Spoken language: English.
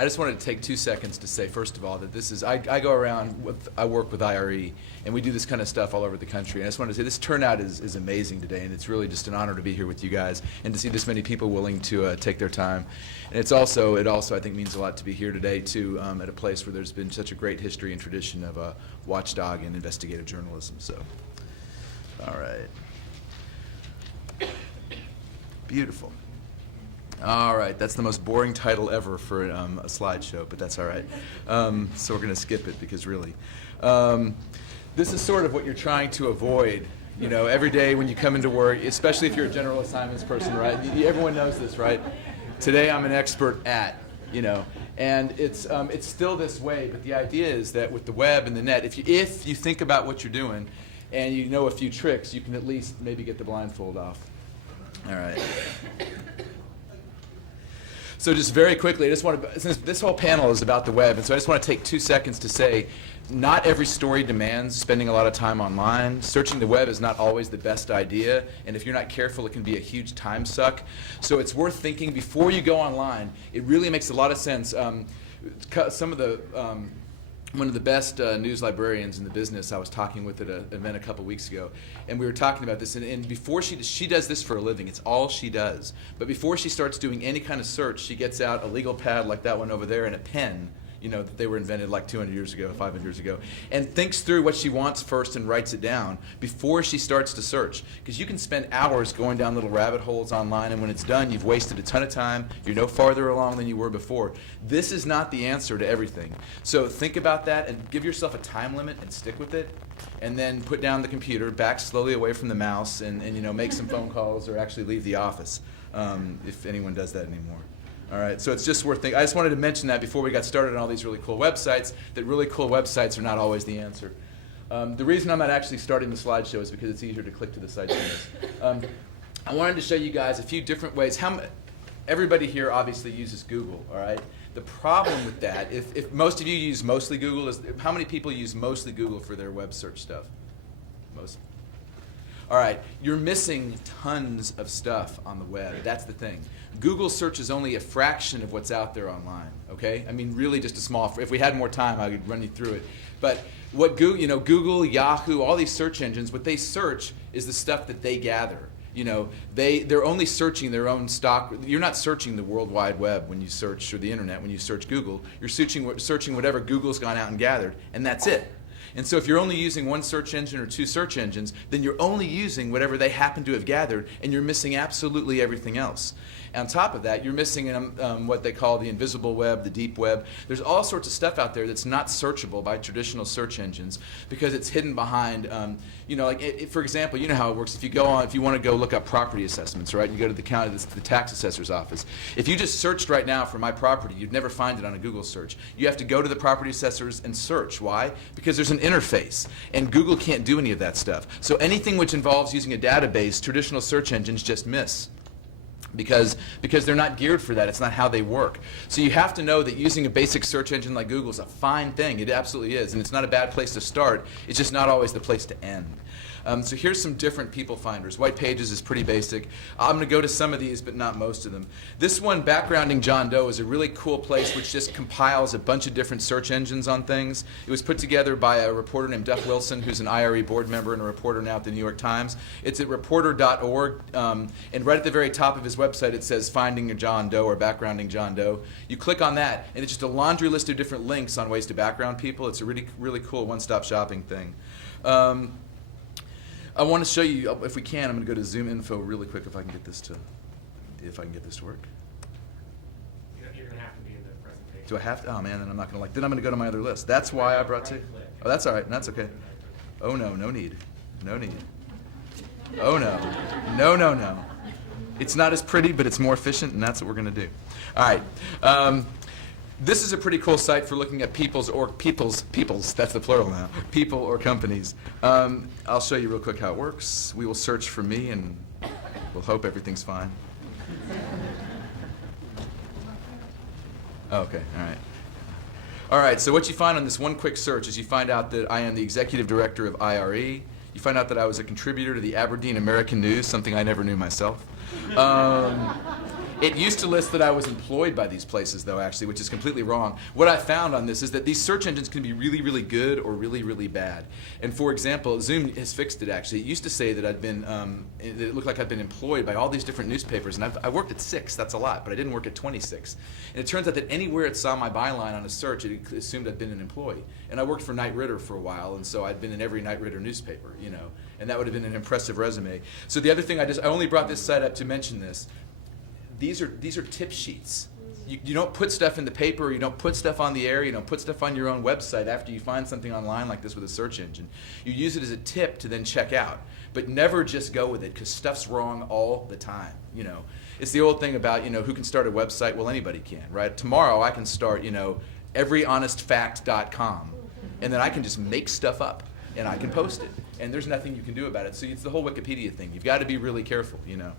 I just wanted to take 2 seconds to say, first of all, that this is, I go around, I work with IRE, and we do this kind of stuff all over the country. And I just wanted to say this turnout is amazing today, and it's really just an honor to be here with you guys and to see this many people willing to take their time. And it also, I think, means a lot to be here today, too, at a place where there's been such a great history and tradition of watchdog and investigative journalism. So, all right. Beautiful. All right, that's the most boring title ever for a slideshow, but that's all right. So we're going to skip it because really, this is sort of what you're trying to avoid. You know, every day when you come into work, especially if you're a general assignments person, right? Everyone knows this, right? Today I'm an expert at, you know, and it's still this way. But the idea is that with the web and the net, if you think about what you're doing, and you know a few tricks, you can at least maybe get the blindfold off. All right. So just very quickly, I just want to, since this whole panel is about the web, and so I just want to take 2 seconds to say, not every story demands spending a lot of time online. Searching the web is not always the best idea, and if you're not careful, it can be a huge time suck. So it's worth thinking before you go online. It really makes a lot of sense. One of the best news librarians in the business I was talking with at an event a couple weeks ago, and we were talking about this, and before she does this for a living, it's all she does. But before she starts doing any kind of search, she gets out a legal pad like that one over there and a pen, you know, that they were invented like 200 years ago, 500 years ago, and thinks through what she wants first and writes it down before she starts to search. Because you can spend hours going down little rabbit holes online, and when it's done, you've wasted a ton of time. You're no farther along than you were before. This is not the answer to everything. So think about that and give yourself a time limit and stick with it. And then put down the computer, back slowly away from the mouse, and you know, make some phone calls or actually leave the office if anyone does that anymore. All right, so it's just worth thinking. I just wanted to mention that before we got started on all these really cool websites, that really cool websites are not always the answer. The reason I'm not actually starting the slideshow is because it's easier to click to the sites than this. I wanted to show you guys a few different ways. Everybody here obviously uses Google, all right? The problem with that, if most of you use mostly Google, is how many people use mostly Google for their web search stuff? Most. All right, you're missing tons of stuff on the web. That's the thing. Google search is only a fraction of what's out there online, okay? I mean, really just a small, if we had more time, I could run you through it. But what Google, Yahoo, all these search engines, what they search is the stuff that they gather. You know, they're only searching their own stock. You're not searching the World Wide Web when you search, or the internet when you search Google. You're searching whatever Google's gone out and gathered, and that's it. And so if you're only using one search engine or 2 search engines, then you're only using whatever they happen to have gathered, and you're missing absolutely everything else. And on top of that, you're missing what they call the invisible web, the deep web. There's all sorts of stuff out there that's not searchable by traditional search engines because it's hidden behind, you know, like for example, you know how it works. If you want to go look up property assessments, right? You go to the tax assessor's office. If you just searched right now for my property, you'd never find it on a Google search. You have to go to the property assessors and search. Why? Because there's an interface, and Google can't do any of that stuff. So anything which involves using a database, traditional search engines just miss. Because they're not geared for that. It's not how they work. So you have to know that using a basic search engine like Google is a fine thing. It absolutely is. And it's not a bad place to start. It's just not always the place to end. So here's some different people finders. White Pages is pretty basic. I'm going to go to some of these, but not most of them. This one, Backgrounding John Doe, is a really cool place which just compiles a bunch of different search engines on things. It was put together by a reporter named Duff Wilson, who's an IRE board member and a reporter now at the New York Times. It's at reporter.org, and right at the very top of his website it says Finding John Doe or Backgrounding John Doe. You click on that, and it's just a laundry list of different links on ways to background people. It's a really, really cool one-stop shopping thing. I want to show you, if we can, I'm going to go to Zoom info really quick if I can get this to work. You're going to have to be in the presentation. Do I have to? Oh man, then I'm not going to then I'm going to go to my other list. That's why I brought two. Oh, that's all right. That's okay. Oh no, no need. No need. Oh no. No, no, no. It's not as pretty, but it's more efficient, and that's what we're going to do. All right. This is a pretty cool site for looking at people's, that's the plural now, people or companies. I'll show you real quick how it works. We will search for me, and we'll hope everything's fine. Okay, all right. All right, so what you find on this one quick search is you find out that I am the executive director of IRE. You find out that I was a contributor to the Aberdeen American News, something I never knew myself. It used to list that I was employed by these places, though, actually, which is completely wrong. What I found on this is that these search engines can be really, really good or really, really bad. And for example, Zoom has fixed it, actually. It used to say that I'd been, it looked like I'd been employed by all these different newspapers, and I worked at 6, that's a lot, but I didn't work at 26. And it turns out that anywhere it saw my byline on a search, it assumed I'd been an employee. And I worked for Knight Ridder for a while, and so I'd been in every Knight Ridder newspaper, you know, and that would have been an impressive resume. So the other thing, I only brought this site up to mention this. These are tip sheets. You don't put stuff in the paper, you don't put stuff on the air, you don't put stuff on your own website after you find something online like this with a search engine. You use it as a tip to then check out, but never just go with it, because stuff's wrong all the time, you know. It's the old thing about, you know, who can start a website? Well, anybody can, right? Tomorrow I can start, you know, everyhonestfact.com, and then I can just make stuff up and I can post it, and there's nothing you can do about it. So it's the whole Wikipedia thing. You've got to be really careful, you know.